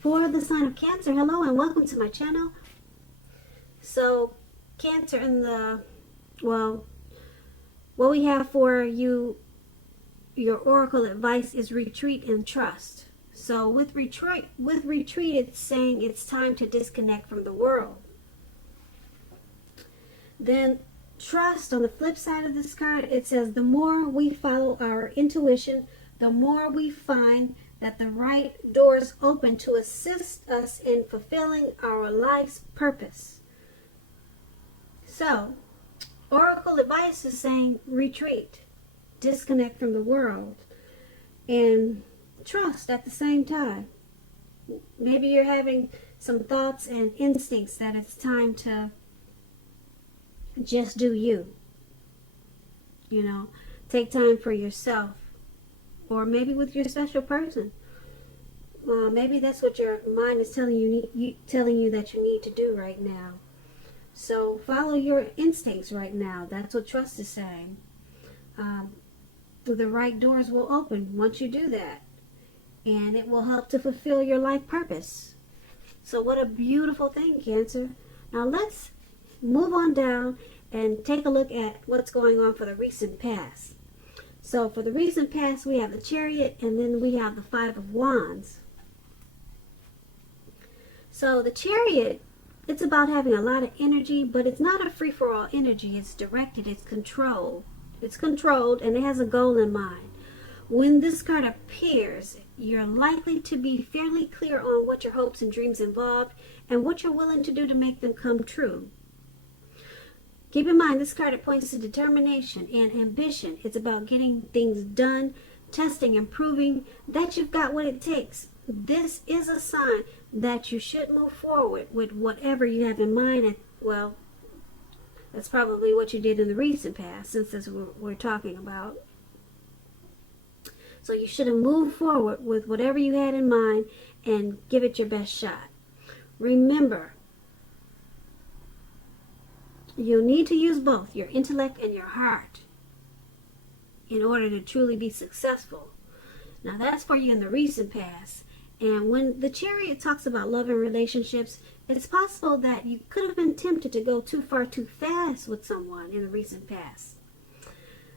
For the sign of Cancer, hello and welcome to my channel. So, Cancer in the, well, what we have for you, your oracle advice is retreat and trust. So with retreat, it's saying it's time to disconnect from the world. Then trust, on the flip side of this card, it says the more we follow our intuition, the more we find that the right doors open to assist us in fulfilling our life's purpose. So, oracle advice is saying retreat, disconnect from the world, and trust at the same time. Maybe you're having some thoughts and instincts that it's time to just do you. You know, take time for yourself. Or maybe with your special person. Maybe that's what your mind is telling you that you need to do right now. So follow your instincts right now. That's what trust is saying. The right doors will open once you do that. And it will help to fulfill your life purpose. So what a beautiful thing, Cancer. Now let's move on down and take a look at what's going on for the recent past. So for the recent past, we have the Chariot, and then we have the Five of Wands. So the Chariot, it's about having a lot of energy, but it's not a free-for-all energy. It's directed, it's controlled. It's controlled, and it has a goal in mind. When this card appears, you're likely to be fairly clear on what your hopes and dreams involve, and what you're willing to do to make them come true. Keep in mind, this card, it points to determination and ambition. It's about getting things done, testing and proving that you've got what it takes. This is a sign that you should move forward with whatever you have in mind. And, well, that's probably what you did in the recent past, since that's what we're talking about. So you should have moved forward with whatever you had in mind and give it your best shot. Remember, you'll need to use both your intellect and your heart in order to truly be successful. Now that's for you in the recent past. And when the Chariot talks about love and relationships, it's possible that you could have been tempted to go too far too fast with someone in the recent past.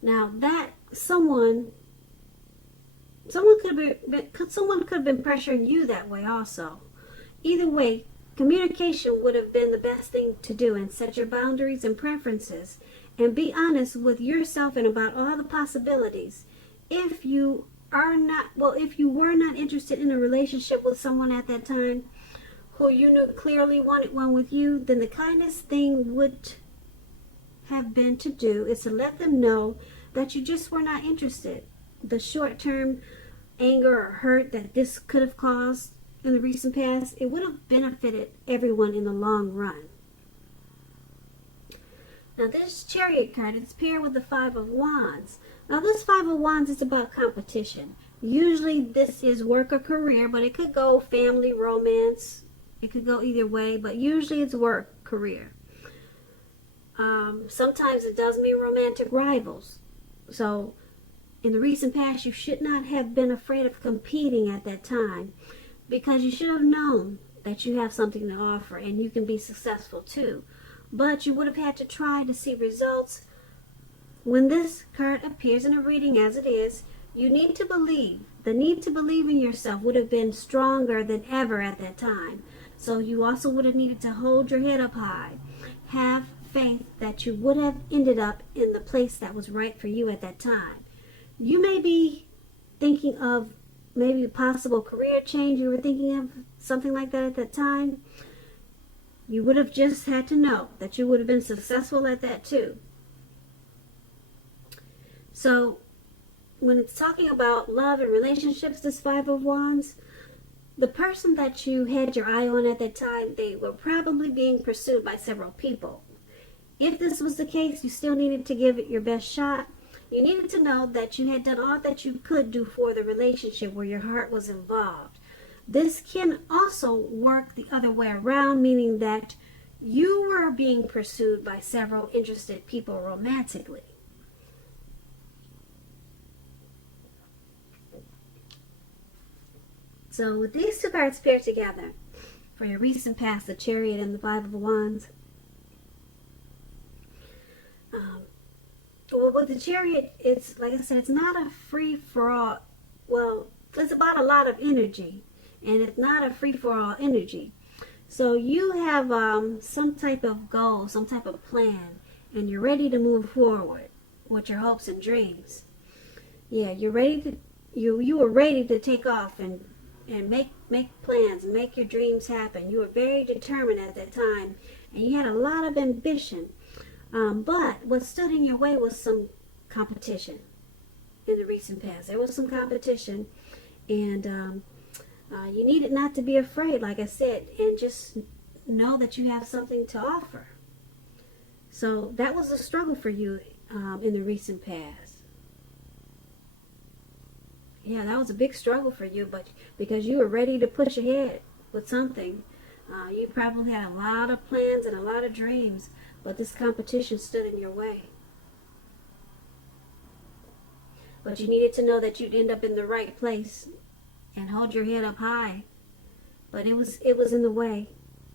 Now that someone could have been pressuring you that way also. Either way, communication would have been the best thing to do, and set your boundaries and preferences and be honest with yourself and about all the possibilities. If you were not interested in a relationship with someone at that time who you knew clearly wanted one with you, then the kindest thing would have been to do is to let them know that you just were not interested. The short-term anger or hurt that this could have caused in the recent past, it would have benefited everyone in the long run. Now this Chariot card is paired with the Five of Wands. Now this Five of Wands is about competition. Usually this is work or career, but it could go family, romance. It could go either way, but usually it's work, career. Sometimes it does mean romantic rivals. So in the recent past, you should not have been afraid of competing at that time, because you should have known that you have something to offer and you can be successful too. But you would have had to try to see results. When this card appears in a reading as it is, you need to believe. The need to believe in yourself would have been stronger than ever at that time. So you also would have needed to hold your head up high. Have faith that you would have ended up in the place that was right for you at that time. You may be thinking of maybe a possible career change. You were thinking of something like that at that time. You would have just had to know that you would have been successful at that too. So when it's talking about love and relationships, this Five of Wands, the person that you had your eye on at that time, they were probably being pursued by several people. If this was the case, you still needed to give it your best shot. You needed to know that you had done all that you could do for the relationship where your heart was involved. This can also work the other way around, meaning that you were being pursued by several interested people romantically. So with these two cards paired together, for your recent past, the Chariot and the Five of Wands. Well, with the Chariot, it's, like I said, it's not a free-for-all. Well, it's about a lot of energy, and it's not a free-for-all energy. So you have some type of goal, some type of plan, and you're ready to move forward with your hopes and dreams. Yeah, you're ready to, you were ready to take off and make plans, make your dreams happen. You were very determined at that time, and you had a lot of ambition. But what stood in your way was some competition in the recent past. There was some competition, and you needed not to be afraid, like I said, and just know that you have something to offer. So that was a struggle for you in the recent past. Yeah, that was a big struggle for you, but because you were ready to push ahead with something, you probably had a lot of plans and a lot of dreams, but this competition stood in your way. But you needed to know that you'd end up in the right place and hold your head up high. But it was in the way,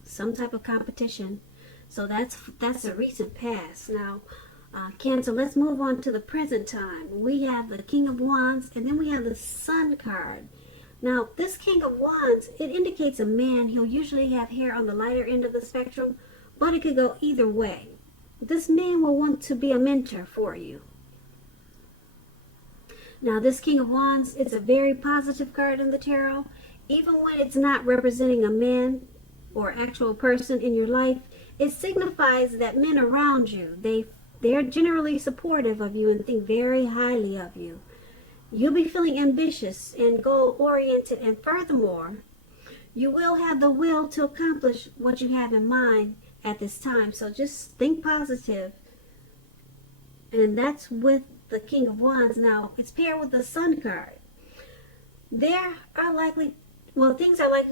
some type of competition. So that's a recent past. Now, Cancer, let's move on to the present time. We have the King of Wands, and then we have the Sun card. Now, this King of Wands, it indicates a man. He'll usually have hair on the lighter end of the spectrum, but it could go either way. This man will want to be a mentor for you. Now, this King of Wands, it's a very positive card in the tarot. Even when it's not representing a man or actual person in your life, it signifies that men around you, they're generally supportive of you and think very highly of you. You'll be feeling ambitious and goal-oriented, and furthermore, you will have the will to accomplish what you have in mind at this time. So just think positive. And that's with the King of Wands. Now, it's paired with the Sun card. Things are likely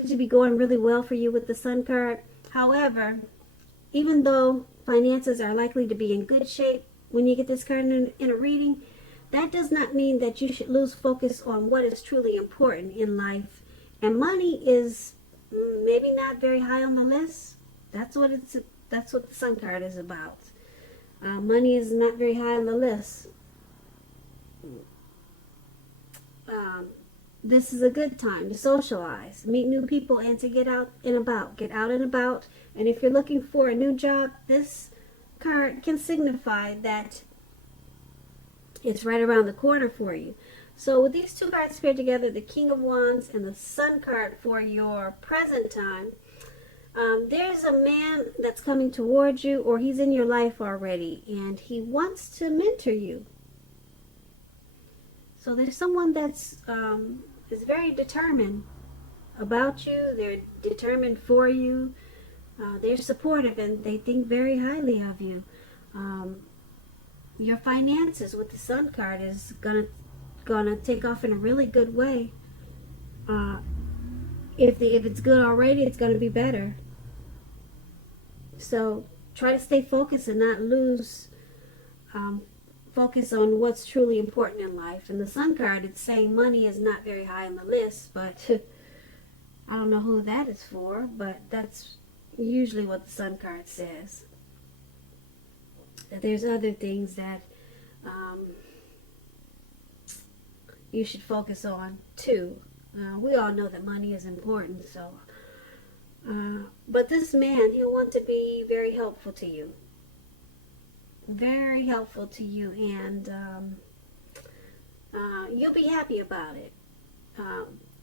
to be going really well for you with the Sun card. However, even though finances are likely to be in good shape when you get this card in a reading, that does not mean that you should lose focus on what is truly important in life. And money is maybe not very high on the list. That's what the Sun card is about. Money is not very high on the list. This is a good time to socialize, meet new people, and to get out and about. Get out and about. And if you're looking for a new job, this card can signify that it's right around the corner for you. So with these two cards paired together, the King of Wands and the Sun card for your present time, there's a man that's coming towards you, or he's in your life already, and he wants to mentor you. So there's someone that's is very determined about you. They're determined for you. They're supportive, and they think very highly of you. Your finances with the Sun card is gonna take off in a really good way. If it's good already, it's gonna be better. So try to stay focused and not lose focus on what's truly important in life. And the Sun card, it's saying money is not very high on the list, but I don't know who that is for, but that's usually what the Sun card says. That there's other things that you should focus on too. We all know that money is important, so but this man, he'll want to be very helpful to you. Very helpful to you, and you'll be happy about it.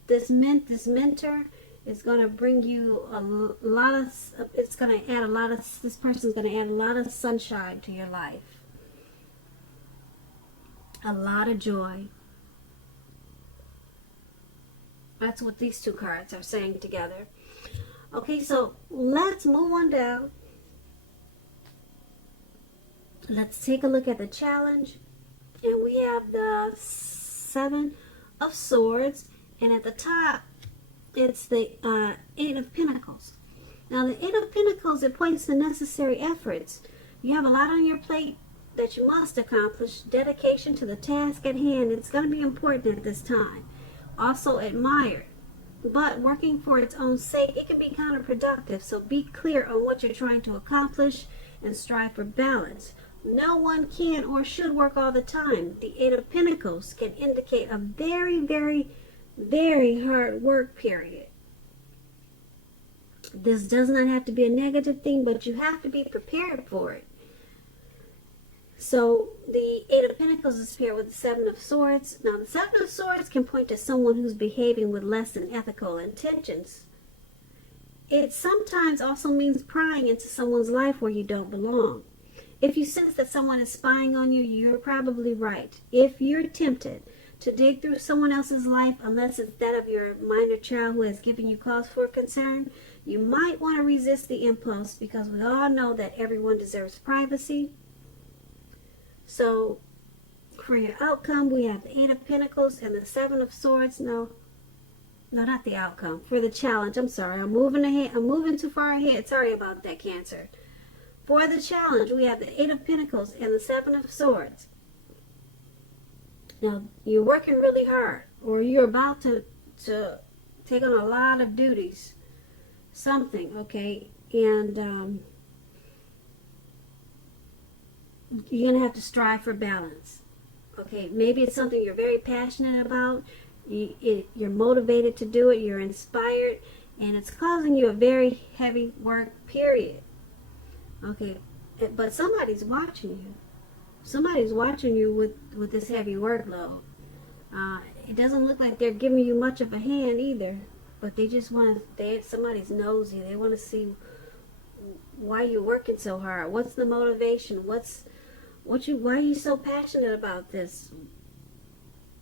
This mentor is going to bring you a lot of, this person's going to add a lot of sunshine to your life. A lot of joy. That's what these two cards are saying together. Okay, so let's move on down. Let's take a look at the challenge. And we have the Seven of Swords. And at the top, it's the Eight of Pentacles. Now, the Eight of Pentacles, it points to necessary efforts. You have a lot on your plate that you must accomplish. Dedication to the task at hand. It's going to be important at this time. Also admired. but working for its own sake, it can be counterproductive. So be clear on what you're trying to accomplish and strive for balance. No one can or should work all the time. The Eight of Pentacles can indicate a very, very, very hard work period. This does not have to be a negative thing, but you have to be prepared for it. So the Eight of Pentacles is paired with the Seven of Swords. Now the Seven of Swords can point to someone who's behaving with less than ethical intentions. It sometimes also means prying into someone's life where you don't belong. If you sense that someone is spying on you, you're probably right. If you're tempted to dig through someone else's life, unless it's that of your minor child who has given you cause for concern, you might want to resist the impulse, because we all know that everyone deserves privacy. So, for your outcome, we have the Eight of Pentacles and the Seven of Swords. No, not the outcome. For the challenge, I'm sorry. I'm moving ahead. I'm moving too far ahead. Sorry about that, Cancer. For the challenge, we have the Eight of Pentacles and the Seven of Swords. Now, you're working really hard, or you're about to take on a lot of duties. Something, okay? And, you're going to have to strive for balance. Okay, maybe it's something you're very passionate about. You're motivated to do it. You're inspired. And it's causing you a very heavy work period. Okay, but somebody's watching you. Somebody's watching you with this heavy workload. It doesn't look like they're giving you much of a hand either. But they just want to, somebody's nosy. They want to see why you're working so hard. What's the motivation? Why are you so passionate about this?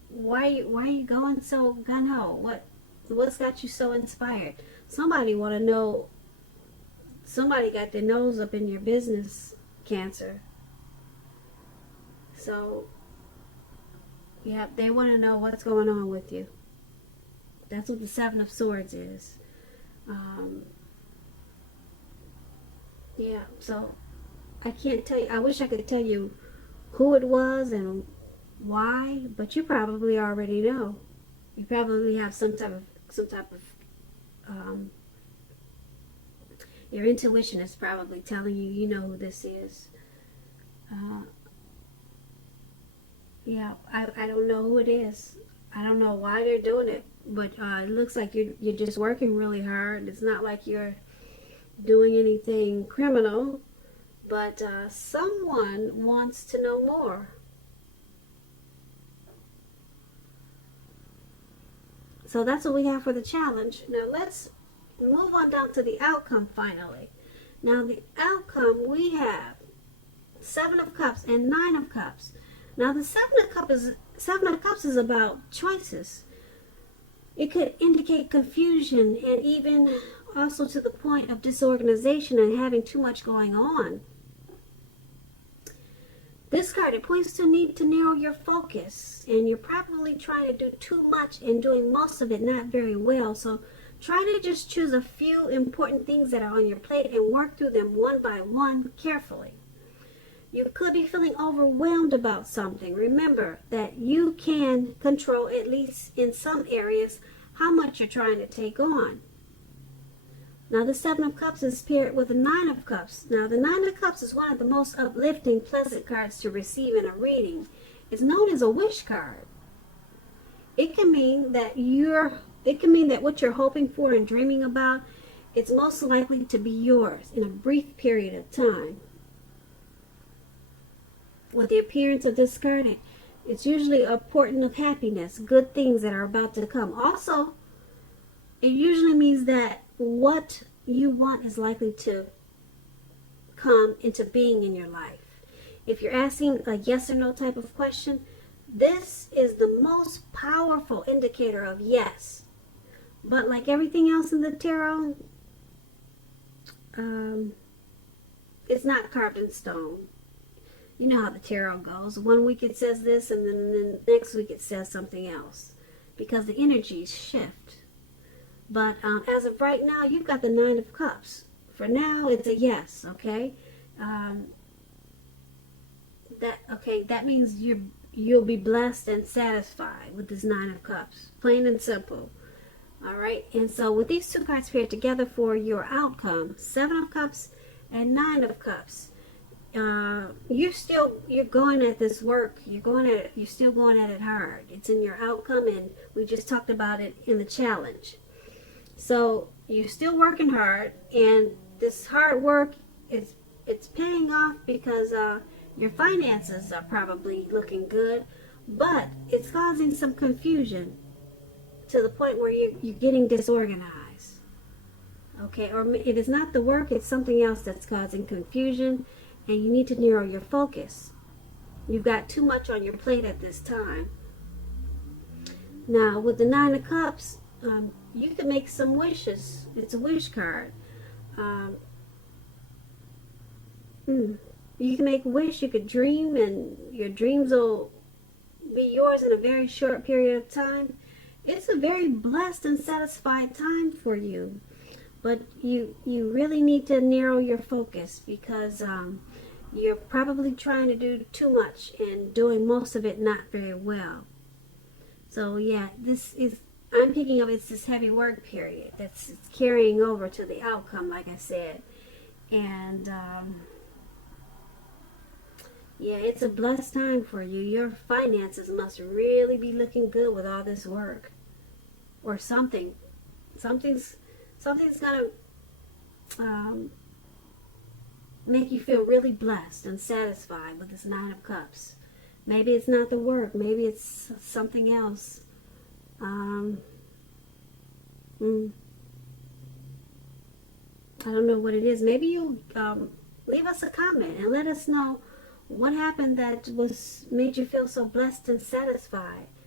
Why are you going so gung-ho? What's got you so inspired? Somebody want to know. Somebody got their nose up in your business, Cancer. So, yeah, they want to know what's going on with you. That's what the Seven of Swords is. Yeah, so I can't tell you. I wish I could tell you who it was and why, but you probably already know. You probably have some type of your intuition is probably telling you, you know who this is. Yeah, I don't know who it is. I don't know why they're doing it, but it looks like you're just working really hard. It's not like you're doing anything criminal, but someone wants to know more. So that's what we have for the challenge. Now let's move on down to the outcome finally. Now the outcome, we have Seven of Cups and Nine of Cups. Now the Seven of Cups is about choices. It could indicate confusion and even also to the point of disorganization and having too much going on. This card, it points to need to narrow your focus, and you're probably trying to do too much and doing most of it not very well. So try to just choose a few important things that are on your plate and work through them one by one carefully. You could be feeling overwhelmed about something. Remember that you can control, at least in some areas, how much you're trying to take on. Now the Seven of Cups is paired with the Nine of Cups. Now the Nine of Cups is one of the most uplifting, pleasant cards to receive in a reading. It's known as a wish card. It can mean that what you're hoping for and dreaming about, it's most likely to be yours in a brief period of time. With the appearance of this card, it's usually a portent of happiness, good things that are about to come. Also, it usually means that what you want is likely to come into being in your life. If you're asking a yes or no type of question, this is the most powerful indicator of yes. But like everything else in the tarot, it's not carved in stone. You know how the tarot goes. One week it says this, and then the next week it says something else, because the energies shift. But as of right now, you've got the Nine of Cups. For now, it's a yes, okay? That means you'll be blessed and satisfied with this Nine of Cups. Plain and simple. All right, and so with these two cards paired together for your outcome, Seven of Cups and Nine of Cups, you're going at this work. You're still going at it hard. It's in your outcome, and we just talked about it in the challenge. So you're still working hard, and this hard work it's paying off because your finances are probably looking good, but it's causing some confusion to the point where you're getting disorganized. Okay, or it is not the work, it's something else that's causing confusion, and you need to narrow your focus. You've got too much on your plate at this time. Now, with the Nine of Cups, you can make some wishes. It's a wish card. You can make a wish, you could dream, and your dreams will be yours in a very short period of time. It's a very blessed and satisfied time for you. But you really need to narrow your focus because you're probably trying to do too much and doing most of it not very well. So yeah, I'm picking up it's this heavy work period that's carrying over to the outcome, like I said. And yeah, it's a blessed time for you. Your finances must really be looking good with all this work. Or something's gonna make you feel really blessed and satisfied with this Nine of Cups. Maybe it's not the work. Maybe it's something else. I don't know what it is. Maybe you'll leave us a comment and let us know what happened that made you feel so blessed and satisfied.